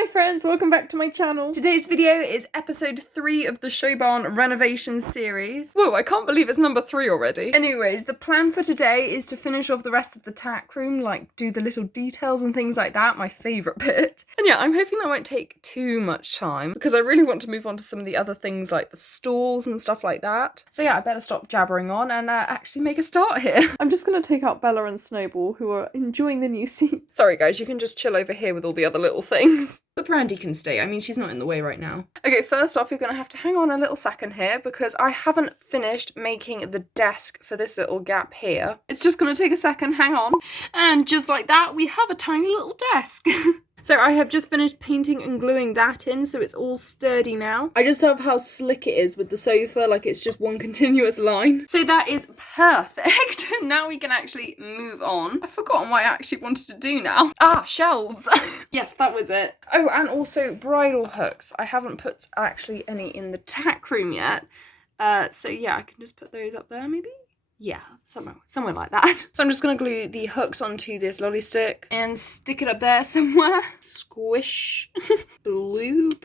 my friends, welcome back to my channel. Today's video is episode 3 of the Showbarn renovation series. Whoa, I can't believe it's number 3 already. Anyways, the plan for today is to finish off the rest of the tack room, like do the little details and things like that, my favourite bit. And yeah, I'm hoping that won't take too much time because I really want to move on to some of the other things like the stalls and stuff like that. So yeah, I better stop jabbering on and actually make a start here. I'm just gonna take out Bella and Snowball, who are enjoying the new seat. Sorry guys, you can just chill over here with all the other little things. But Brandy can stay. I mean, she's not in the way right now. Okay, first off, you're going to have to hang on a little second here because I haven't finished making the desk for this little gap here. It's just going to take a second, hang on. And just like that, we have a tiny little desk. So I have just finished painting and gluing that in, so it's all sturdy now. I just love how slick it is with the sofa, like it's just one continuous line. So that is perfect. Now we can actually move on. I've forgotten what I actually wanted to do now. Ah, shelves. Yes, that was it. Oh, and also bridal hooks. I haven't put actually any in the tack room yet. So yeah, I can just put those up there maybe? Yeah, somewhere like that. So I'm just going to glue the hooks onto this lolly stick and stick it up there somewhere. Squish. Bloop.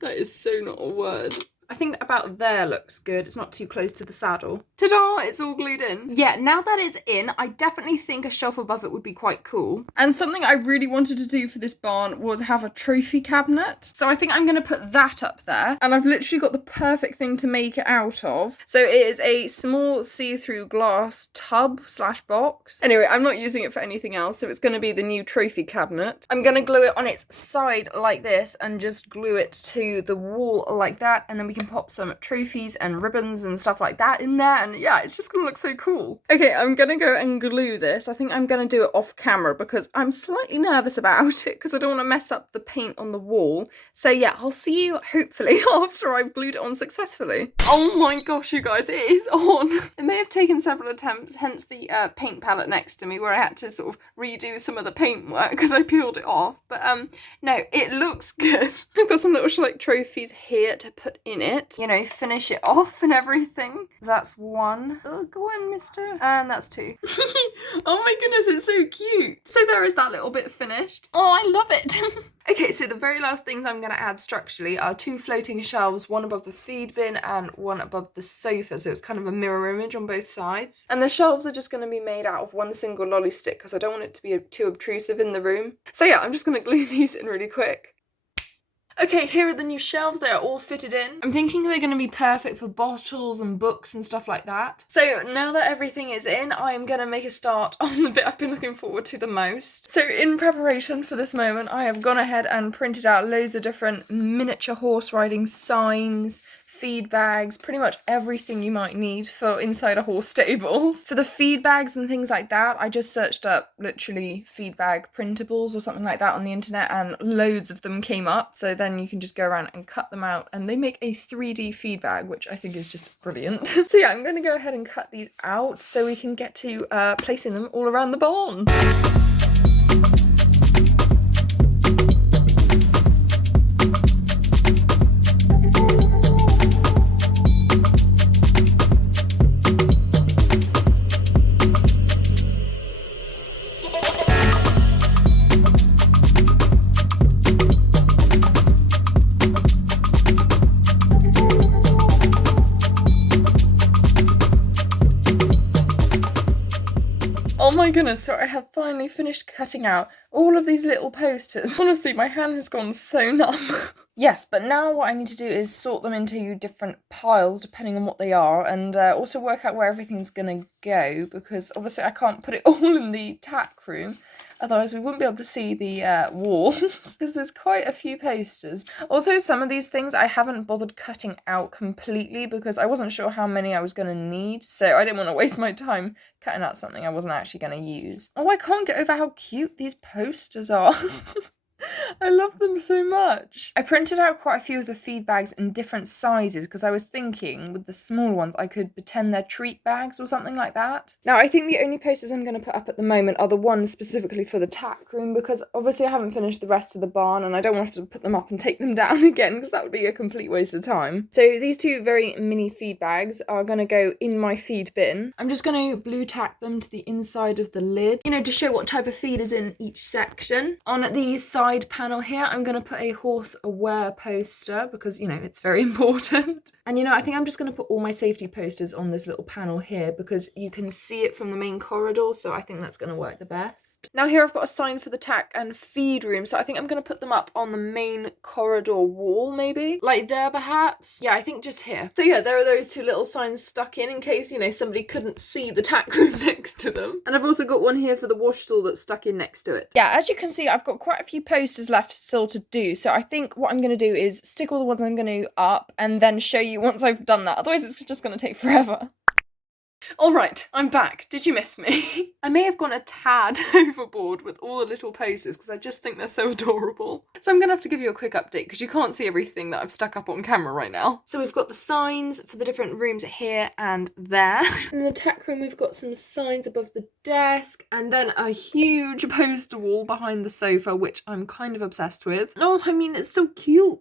That is so not a word. I think about there looks good. It's not too close to the saddle. Ta-da! It's all glued in. Yeah, now that it's in, I definitely think a shelf above it would be quite cool. And something I really wanted to do for this barn was have a trophy cabinet. So I think I'm going to put that up there. And I've literally got the perfect thing to make it out of. So it is a small see-through glass tub / box. Anyway, I'm not using it for anything else, so it's going to be the new trophy cabinet. I'm going to glue it on its side like this and just glue it to the wall like that. And then we can pop some trophies and ribbons and stuff like that in there, and yeah, it's just gonna look so cool. Okay, I'm gonna go and glue this. I think I'm gonna do it off camera because I'm slightly nervous about it because I don't want to mess up the paint on the wall. So yeah, I'll see you hopefully after I've glued it on successfully. Oh my gosh, you guys, it is on. It may have taken several attempts, hence the paint palette next to me where I had to sort of redo some of the paint work because I peeled it off. But no, it looks good. I've got some little Schleich trophies here to put in it. You know, finish it off and everything. That's 1. Oh, go on, mister. And that's 2. Oh my goodness, it's so cute. So there is that little bit finished. Oh, I love it. Okay, so the very last things I'm going to add structurally are 2 floating shelves, one above the feed bin and one above the sofa, so it's kind of a mirror image on both sides. And the shelves are just going to be made out of one single lolly stick because I don't want it to be too obtrusive in the room. So yeah, I'm just going to glue these in really quick. Okay, here are the new shelves. They are all fitted in. I'm thinking they're going to be perfect for bottles and books and stuff like that. So now that everything is in, I'm going to make a start on the bit I've been looking forward to the most. So in preparation for this moment, I have gone ahead and printed out loads of different miniature horse riding signs, feed bags, pretty much everything you might need for inside a horse stable. For the feed bags and things like that, I just searched up literally feed bag printables or something like that on the internet and loads of them came up. So then you can just go around and cut them out and they make a 3D feed bag, which I think is just brilliant. So yeah, I'm going to go ahead and cut these out so we can get to placing them all around the barn. Oh my goodness, so I have finally finished cutting out all of these little posters. Honestly, my hand has gone so numb. Yes, but now what I need to do is sort them into different piles depending on what they are and also work out where everything's gonna go because obviously I can't put it all in the tack room. Otherwise we wouldn't be able to see the walls because there's quite a few posters. Also, some of these things I haven't bothered cutting out completely because I wasn't sure how many I was going to need, so I didn't want to waste my time cutting out something I wasn't actually going to use. Oh, I can't get over how cute these posters are. I love them so much. I printed out quite a few of the feed bags in different sizes because I was thinking with the small ones I could pretend they're treat bags or something like that. Now I think the only posters I'm going to put up at the moment are the ones specifically for the tack room because obviously I haven't finished the rest of the barn and I don't want to put them up and take them down again because that would be a complete waste of time. So these two very mini feed bags are going to go in my feed bin. I'm just going to blue tack them to the inside of the lid, you know, to show what type of feed is in each section. On the side panel here, I'm going to put a horse aware poster because, you know, it's very important. And, you know, I think I'm just going to put all my safety posters on this little panel here because you can see it from the main corridor, so I think that's going to work the best. Now here I've got a sign for the tack and feed room, so I think I'm going to put them up on the main corridor wall, maybe? Like there, perhaps? Yeah, I think just here. So yeah, there are those two little signs stuck in case, you know, somebody couldn't see the tack room next to them. And I've also got one here for the wash stall that's stuck in next to it. Yeah, as you can see, I've got quite a few posters left still to do, so I think what I'm going to do is stick all the ones I'm going to up and then show you once I've done that, otherwise it's just going to take forever. Alright, I'm back. Did you miss me? I may have gone a tad overboard with all the little posters because I just think they're so adorable. So I'm going to have to give you a quick update because you can't see everything that I've stuck up on camera right now. So we've got the signs for the different rooms here and there. In the tack room we've got some signs above the desk and then a huge poster wall behind the sofa, which I'm kind of obsessed with. Oh, I mean, it's so cute.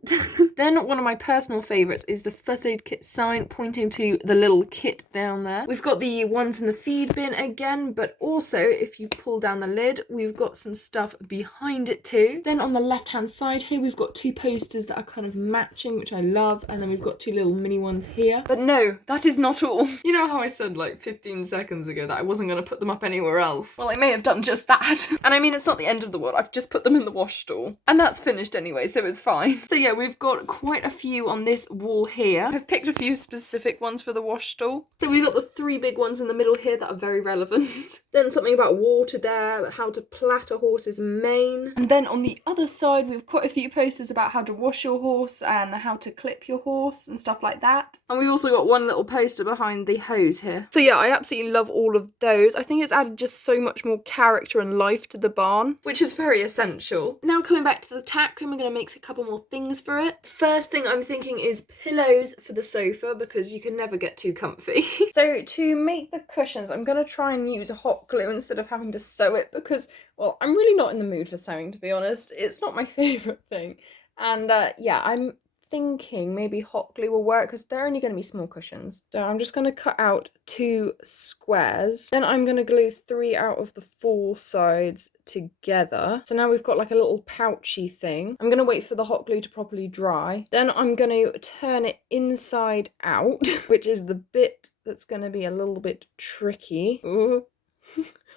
Then one of my personal favourites is the first aid kit sign pointing to the little kit down there. We've got the ones in the feed bin again, but also if you pull down the lid, we've got some stuff behind it too. Then on the left hand side here, we've got two posters that are kind of matching, which I love, and then we've got two little mini ones here. But no, that is not all. You know how I said like 15 seconds ago that I wasn't going to put them up anywhere else? Well, I may have done just that. And I mean, it's not the end of the world. I've just put them in the wash stall. And that's finished anyway, so it's fine. So yeah, we've got quite a few on this wall here. I've picked a few specific ones for the wash stall. So we've got the three big ones in the middle here that are very relevant. Then something about water there, how to plait a horse's mane. And then on the other side, we've quite a few posters about how to wash your horse and how to clip your horse and stuff like that. And we also got one little poster behind the hose here. So yeah, I absolutely love all of those. I think it's added just so much more character and life to the barn, which is very essential. Now coming back to the tack room, we're going to make a couple more things for it. First thing I'm thinking is pillows for the sofa because you can never get too comfy. So to make the cushions, I'm going to try and use a hot glue instead of having to sew it because, well, I'm really not in the mood for sewing, to be honest. It's not my favourite thing. And yeah, I'm thinking maybe hot glue will work because they're only going to be small cushions. So I'm just going to cut out 2 squares. Then I'm going to glue 3 out of the 4 sides together. So now we've got like a little pouchy thing. I'm going to wait for the hot glue to properly dry. Then I'm going to turn it inside out, which is the bit that's going to be a little bit tricky. Ooh.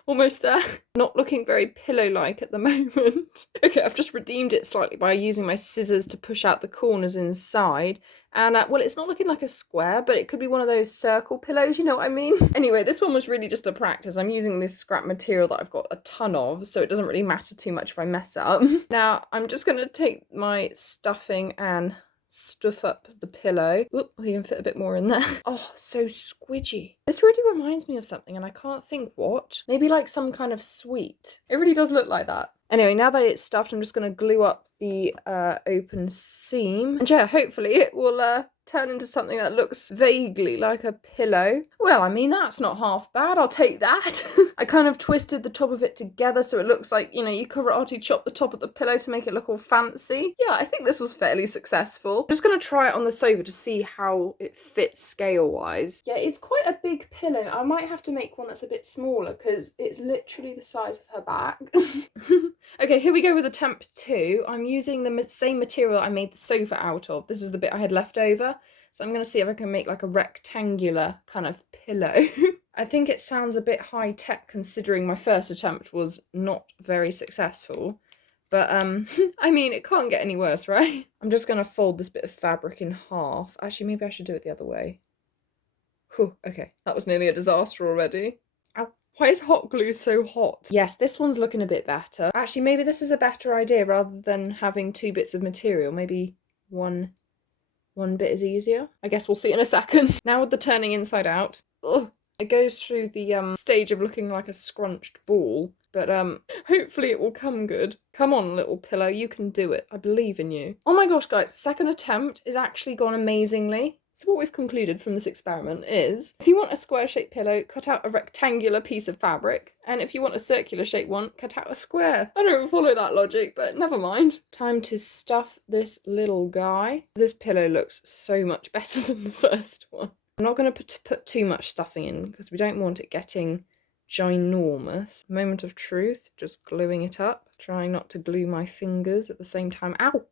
Almost there. Not looking very pillow-like at the moment. Okay, I've just redeemed it slightly by using my scissors to push out the corners inside. And, well, it's not looking like a square, but it could be one of those circle pillows, you know what I mean? Anyway, this one was really just a practice. I'm using this scrap material that I've got a ton of, so it doesn't really matter too much if I mess up. Now, I'm just going to take my stuffing and stuff up the pillow. Oop, we can fit a bit more in there. Oh, so squidgy. This really reminds me of something and I can't think what. Maybe like some kind of sweet. It really does look like that. Anyway, now that it's stuffed, I'm just going to glue up the open seam. And yeah, hopefully it will turn into something that looks vaguely like a pillow. Well, I mean, that's not half bad. I'll take that. I kind of twisted the top of it together so it looks like, you know, you karate chop the top of the pillow to make it look all fancy. Yeah, I think this was fairly successful. I'm just going to try it on the sofa to see how it fits scale-wise. Yeah, it's quite a big pillow. I might have to make one that's a bit smaller because it's literally the size of her back. Okay, here we go with attempt 2. I'm using the same material I made the sofa out of. This is the bit I had left over. So I'm going to see if I can make like a rectangular kind of pillow. I think it sounds a bit high tech considering my first attempt was not very successful. But, I mean, it can't get any worse, right? I'm just going to fold this bit of fabric in half. Actually, maybe I should do it the other way. Whew, okay, that was nearly a disaster already. Ow. Why is hot glue so hot? Yes, this one's looking a bit better. Actually, maybe this is a better idea rather than having 2 bits of material. Maybe one bit is easier. I guess we'll see in a second. Now with the turning inside out, ugh, it goes through the stage of looking like a scrunched ball. But hopefully it will come good. Come on, little pillow, you can do it. I believe in you. Oh my gosh, guys, second attempt is actually gone amazingly. So what we've concluded from this experiment is, if you want a square-shaped pillow, cut out a rectangular piece of fabric. And if you want a circular-shaped one, cut out a square. I don't follow that logic, but never mind. Time to stuff this little guy. This pillow looks so much better than the first one. I'm not going to put too much stuffing in because we don't want it getting ginormous. Moment of truth, just gluing it up. Trying not to glue my fingers at the same time. Ow!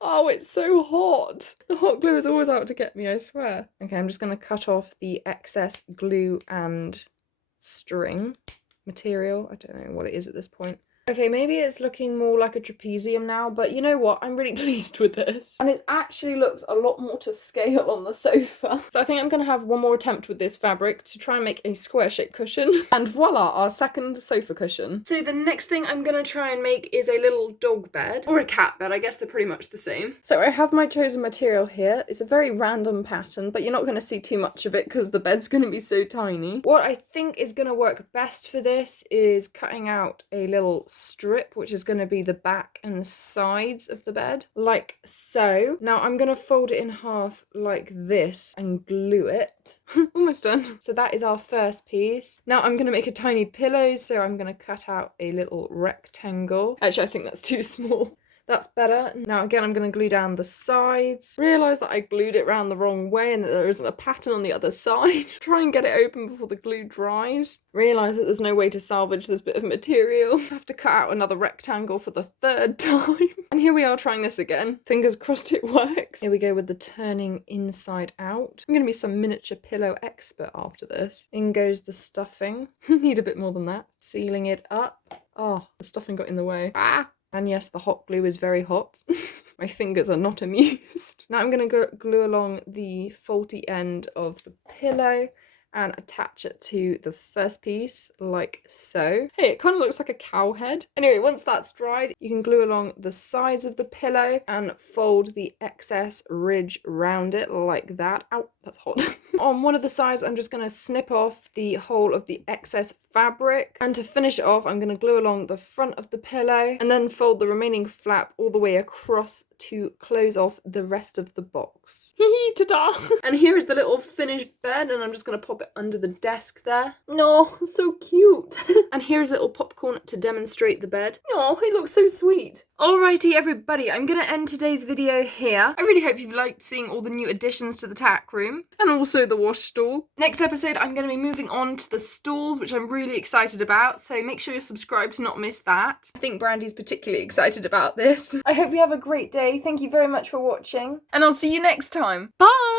Oh, it's so hot. The hot glue is always out to get me, I swear. Okay, I'm just going to cut off the excess glue and string material. I don't know what it is at this point. Okay, maybe it's looking more like a trapezium now, but you know what? I'm really pleased with this. And it actually looks a lot more to scale on the sofa. So I think I'm going to have one more attempt with this fabric to try and make a square-shaped cushion. And voila, our second sofa cushion. So the next thing I'm going to try and make is a little dog bed. Or a cat bed, I guess they're pretty much the same. So I have my chosen material here. It's a very random pattern, but you're not going to see too much of it because the bed's going to be so tiny. What I think is going to work best for this is cutting out a little strip, which is going to be the back and sides of the bed, like so. Now I'm going to fold it in half like this and glue it. Almost done. So that is our first piece. Now I'm going to make a tiny pillow, so I'm going to cut out a little rectangle. Actually, I think that's too small. That's better. Now again, I'm going to glue down the sides. Realise that I glued it around the wrong way and that there isn't a pattern on the other side. Try and get it open before the glue dries. Realise that there's no way to salvage this bit of material. Have to cut out another rectangle for the third time. And here we are trying this again. Fingers crossed it works. Here we go with the turning inside out. I'm going to be some miniature pillow expert after this. In goes the stuffing. Need a bit more than that. Sealing it up. Oh, the stuffing got in the way. Ah! And yes, the hot glue is very hot. My fingers are not amused. Now I'm going to glue along the faulty end of the pillow and attach it to the first piece like so. Hey, it kind of looks like a cow head. Anyway, once that's dried, you can glue along the sides of the pillow and fold the excess ridge round it like that. Ow, that's hot. On one of the sides, I'm just going to snip off the whole of the excess fabric. And to finish it off, I'm going to glue along the front of the pillow and then fold the remaining flap all the way across to close off the rest of the box. Hee ta-da! And here is the little finished bed, and I'm just going to pop it under the desk there. No, so cute. And here's a little popcorn to demonstrate the bed. Oh, it looks so sweet. Alrighty, everybody, I'm going to end today's video here. I really hope you've liked seeing all the new additions to the tack room and also the wash stool. Next episode, I'm going to be moving on to the stalls, which I'm really excited about, so make sure you're subscribed to not miss that. I think Brandy's particularly excited about this. I hope you have a great day. Thank you very much for watching, and I'll see you next time. Bye!